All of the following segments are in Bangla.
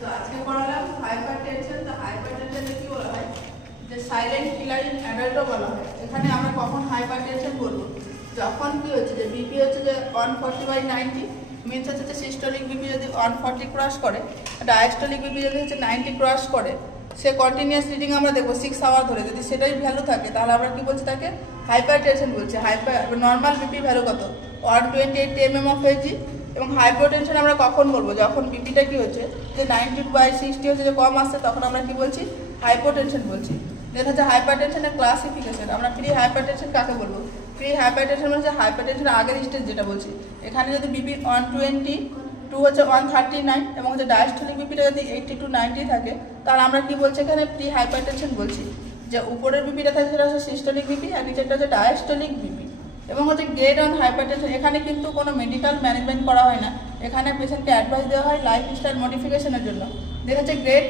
তো আজকে পড়ালাম হাইপারটেনশন। তো হাইপারটেনশনকে কি বলা হয়, যে সাইলেন্ট কিলার ইন অ্যাডাল্টও বলা হয়। এখানে আমরা কখন হাইপারটেনশন বলবো, যখন কি হচ্ছে যে বিপি হচ্ছে যে 140/90 মিনস হচ্ছে যে সিস্টোলিক বিপি যদি 140 ক্রস করে, ডায়াস্টোলিক বিপি যদি হচ্ছে 90 ক্রস করে, সে কন্টিনিউয়াস রিডিং আমরা দেখবো 6 আওয়ার ধরে। যদি সেটাই ভ্যালু থাকে তাহলে আমরা কি বলছি, তাকে হাইপারটেনশন বলছি। নর্মাল বিপি ভ্যালু কত, 128 mm of Hg। এবং হাইপোটেনশন আমরা কখন বলবো, যখন বিপিটা কি হচ্ছে যে 90/60 হচ্ছে যে কম আসছে, তখন আমরা কি বলছি, হাইপোটেনশন বলছি। দেন হচ্ছে হাইপারটেনশনের ক্লাসিফিকেশন। আমরা প্রি হাইপারটেনশন কাকে বলবো, প্রি হাইপারটেনশন হচ্ছে হাইপারটেনশনের আগের স্টেজ যেটা বলছি। এখানে যদি বিপি 122 হচ্ছে 139 এবং হচ্ছে ডায়াস্টোলিক বিপিটা যদি 80 to 90 থাকে, তাহলে আমরা কি বলছি, এখানে প্রি হাইপারটেনশন বলছি। যে উপরের বিপিটা থাকে সেটা হচ্ছে সিস্টোলিক বিপি আর নিচেরটা হচ্ছে ডায়াস্টোলিক বিপি। এবং হচ্ছে গ্রেড অন হাইপারটেনশন, এখানে কিন্তু কোনো মেডিকেল ম্যানেজমেন্ট করা হয় না, এখানে পেশেন্টকে অ্যাডভাইস দেওয়া হয় লাইফস্টাইল মডিফিকেশনের জন্য। দেন হচ্ছে গ্রেড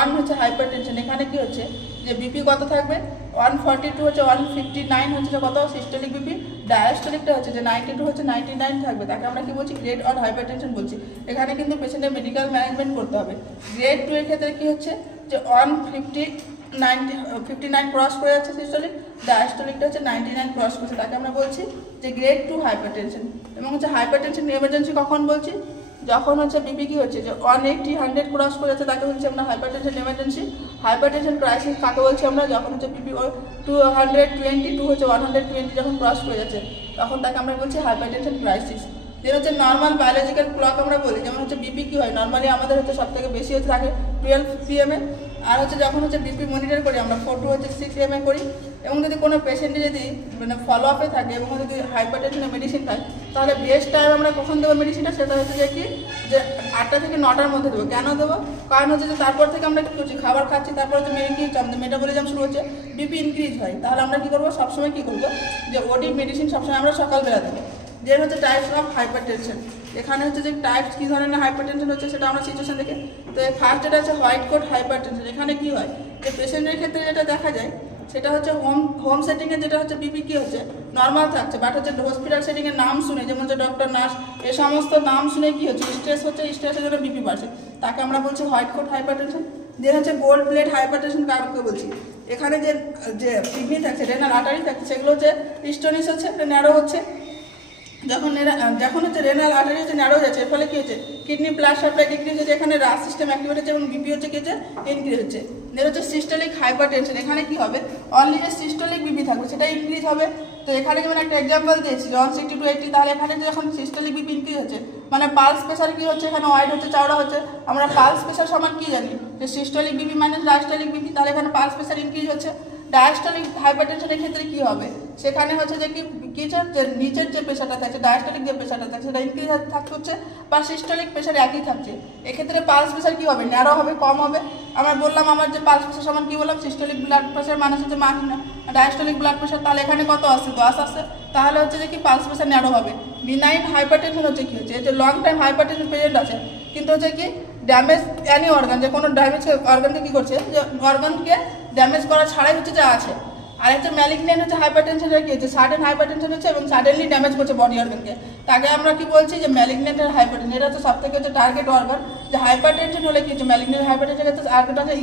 1 হচ্ছে হাইপারটেনশন। এখানে কি হচ্ছে যে বিপি কত থাকবে, 142 হচ্ছে 159 হচ্ছে যে কত সিস্টোলিক বিপি, ডায়াস্টোলিকটা হচ্ছে যে 92 হচ্ছে 99 থাকবে, তাকে আমরা কি বলছি, গ্রেড অন হাইপারটেনশন বলছি। এখানে কিন্তু পেশেন্টের মেডিকেল ম্যানেজমেন্ট করতে হবে। গ্রেড 2 এর ক্ষেত্রে কি হচ্ছে যে 159 ক্রস করে যাচ্ছে সিস্টোলিক, ডায়াস্টোলিকটা হচ্ছে 99 ক্রস করছে, তাকে আমরা বলছি যে গ্রেড 2 হাইপারটেনশন। এবং হচ্ছে হাইপারটেনশন এমার্জেন্সি কখন বলছি, যখন হচ্ছে বিপি কি হচ্ছে যে 180-100 ক্রস করে যাচ্ছে, তাকে বলছি আমরা হাইপারটেনশন এমার্জেন্সি। হাইপারটেনশন ক্রাইসিস কাকে বলছি আমরা, যখন হচ্ছে বিপি 222 হচ্ছে 120 যখন ক্রস করে যাচ্ছে, তখন তাকে আমরা বলছি হাইপারটেনশন ক্রাইসিস। যেটা হচ্ছে নর্মাল বায়োলজিক্যাল ক্লক আমরা বলি, যেমন হচ্ছে বিপি কি হয় নর্মালি আমাদের হচ্ছে সব থেকে বেশি হচ্ছে থাকে 12 PM এ। আর হচ্ছে যখন হচ্ছে বিপি মনিটর করি আমরা 4 to 6 AM এ করি। এবং যদি কোনো পেশেন্টে যদি মানে ফলো আপে থাকে এবং যদি হাইপারটেনশনের মেডিসিন খায়, তাহলে বেস্ট টাইম আমরা কখন দেবো মেডিসিনটা, সেটা হচ্ছে যে কি যে 8টা থেকে 9টার মধ্যে দেবো। কেন দেবো, কারণ হচ্ছে যে তারপর থেকে আমরা কী করছি, খাবার খাচ্ছি, তারপর হচ্ছে আমাদের মেটাবলিজম শুরু হচ্ছে, বিপি ইনক্রিজ হয়। তাহলে আমরা কী করবো, সবসময় কী করবো, যে ওডি মেডিসিন সবসময় আমরা সকালবেলা দেবো। যে হচ্ছে টাইপস অফ হাইপারটেনশন। এখানে হচ্ছে যে টাইপস কী ধরনের হাইপারটেনশন হচ্ছে সেটা আমরা সিচুয়েশন দেখে। তো ফার্স্ট যেটা হচ্ছে হোয়াইট কোট হাইপারটেনশন। এখানে কি হয়, যে পেশেন্টের ক্ষেত্রে যেটা দেখা যায় সেটা হচ্ছে হোম সেটিংয়ে যেটা হচ্ছে বিপি কী হচ্ছে নর্মাল থাকছে, বাট হচ্ছে হসপিটাল সেটিংয়ের নাম শুনে, যেমন হচ্ছে ডক্টর, নার্স, এই সমস্ত নাম শুনে কী হচ্ছে স্ট্রেস হচ্ছে, স্ট্রেসের জন্য বিপি বাড়ছে, তাকে আমরা বলছি হোয়াইট কোট হাইপারটেনশন। দেন হচ্ছে গোল্ড প্লেট হাইপারটেনশন কাকে বলছি, এখানে যে যে কিডনি থাকছে, রেনাল আর্টারি থাকছে, সেগুলো হচ্ছে স্টোনিস হচ্ছে, ন্যারো হচ্ছে। যখন হচ্ছে রেনাল আর্টারি হচ্ছে ন্যারো যাচ্ছে, এর ফলে কী হচ্ছে, কিডনি ব্লাড সাপ্লাই ডিক্রিজ হচ্ছে, এখানে রাস সিস্টেম অ্যাক্টিভেট হচ্ছে এবং বিপি হচ্ছে কী হচ্ছে ইনক্রিজ হচ্ছে। দেন হচ্ছে সিস্টোলিক হাইপারটেনশন। এখানে কি হবে, অনলি যে সিস্টোলিক বিপি থাকবে সেটা ইনক্রিজ হবে। তো এখানে যেমন একটা এক্সাম্পল দিয়েছি 160 to 80, তাহলে এখানে যখন সিস্টোলিক বিপি ইনক্রিজ হচ্ছে মানে পালস প্রেশার কী হচ্ছে, এখানে ওয়াইড হচ্ছে, চওড়া হচ্ছে। আমরা পালস প্রেশার সমান কী জানি, যে systolic BP minus diastolic BP, তাহলে এখানে পালস প্রেশার ইনক্রিজ হচ্ছে। ডায়াস্টোলিক হাইপারটেনশনের ক্ষেত্রে কী হবে, সেখানে হচ্ছে যে যে নিচের যে প্রেশারটা থাকছে, ডায়াস্টোলিক যে প্রেশারটা থাকছে সেটা ইনক্রিজ থাকতে হচ্ছে, বা সিস্টোলিক প্রেশার একই থাকছে। এক্ষেত্রে পালস প্রেশার কী হবে, ন্যারো হবে, কম হবে। আমরা বললাম আমার যে পালস প্রেশার সমান কী বললাম, সিস্টোলিক ব্লাড প্রেশার মাইনাস হচ্ছে ডায়াস্টোলিক ব্লাড প্রেশার, তাহলে এখানে কত আসছে, 10 আসছে, তাহলে হচ্ছে যে কি পালস প্রেশার ন্যারো হবে। বিনাইন হাইপারটেনশন হচ্ছে কী হচ্ছে, যে লং টাইম হাইপারটেনশন পেশেন্ট আছে কিন্তু হচ্ছে কি ড্যামেজ অ্যানি অর্গান, যে কোনো ড্যামেজ অর্গানকে কী করছে, যে অর্গানকে ড্যামেজ করা ছাড়াই হচ্ছে যা আছে। আর হচ্ছে ম্যালিগন্যান্ট হচ্ছে হাইপারটেনশনটা কি হচ্ছে, সাডেন হাইপারটেনশন হচ্ছে এবং সাডেনলি ড্যামেজ করছে বডি অর্গানকে, তাকে আমরা কি বলছি, যে ম্যালিগন্যান্ট হাইপারটেনশন। এটা হচ্ছে সব থেকে হচ্ছে টার্গেট অর্গান। যে হাইপারটেনশন হলে কি হচ্ছে, ম্যালিগন্যান্ট হাইপারটেনশন হচ্ছে টার্গেট হচ্ছে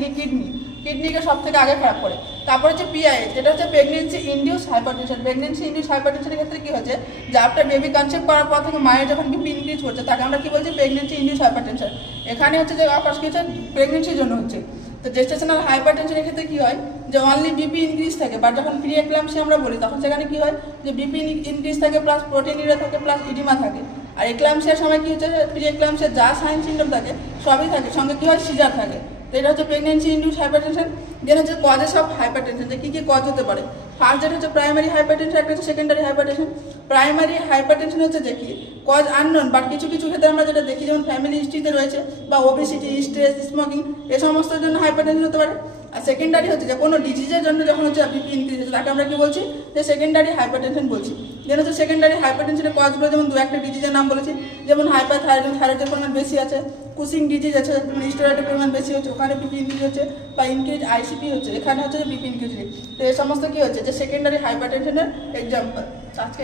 কিডনিকে সব থেকে আগে খারাপ করে। তারপর হচ্ছে পিআইএইচ, এটা হচ্ছে pregnancy induced hypertension. Pregnancy induced হাইপারটেনশনের ক্ষেত্রে কী হচ্ছে, যে আফটার বেবি কনসেপ্ট করার পর থেকে মায়ের যখন বিপি ইনক্রিজ করছে, তাকে আমরা কি বলছি, প্রেগনেন্সি ইনডিউস হাইপারটেনশন। এখানে হচ্ছে যে অফকোর্স কি হচ্ছে, প্রেগনেন্সির জন্য হচ্ছে। তো জেস্টেশনাল হাইপারটেনশনের ক্ষেত্রে কী হয়, যে অনলি বিপি ইনক্রিজ থাকে, বাট যখন প্রি এক্লাম্পসিয়া আমরা বলি তখন সেখানে কী হয়, যে বিপি ইনক্রিজ থাকে প্লাস প্রোটিনিউরিয়া থাকে প্লাস ইডিমা থাকে। আর এক্লাম্পসিয়ার সময় কী হচ্ছে, প্রি এক্লাম্পসিয়া যা সাইন সিনড্রোম থাকে সবই থাকে, সঙ্গে কী হয়, সিজার থাকে। তো এটা হচ্ছে প্রেগনেন্সি ইনডিউস হাইপারটেনশন। দেন হচ্ছে কজেস অফ হাইপারটেনশন, যে কী কী কজ হতে পারে। ফার্স্ট যেটা হচ্ছে প্রাইমারি হাইপারটেনশন, একটা হচ্ছে সেকেন্ডারি হাইপারটেনশন। প্রাইমারি হাইপারটেনশন হচ্ছে যে কি কজ আননোন, বাট কিছু কিছু ক্ষেত্রে আমরা যেটা দেখি, যেমন ফ্যামিলি হিস্ট্রিতে রয়েছে, বা ওবেসিটি, স্ট্রেস, স্মোকিং, এ সমস্তের জন্য হাইপারটেনশন হতে পারে। আর সেকেন্ডারি হচ্ছে যে কোনো ডিজিজের জন্য যখন হচ্ছে বিপি ইনক্রিজ হচ্ছে, তাকে আমরা কি বলছি, যে সেকেন্ডারি হাইপারটেনশন বলছি। দেন হচ্ছে সেকেন্ডারি হাইপারটেনশনের কজগুলো, যেমন 2-1টা ডিজিজের নাম বলেছি, যেমন থাইরয়েডের পরিমাণ বেশি আছে, কুসিং ডিজিজ আছে, যেমন স্টেরয়েডের পরিমাণ বেশি হচ্ছে, ওখানে বিপি ইনক্রিজ হচ্ছে, বা ইনক্রিজ আইসিপি হচ্ছে, এখানে হচ্ছে যে বিপি ইনক্রিজ। তো এই সমস্ত কী হচ্ছে, যে সেকেন্ডারি হাইপারটেনশনের এক্সাম্পল। আজকে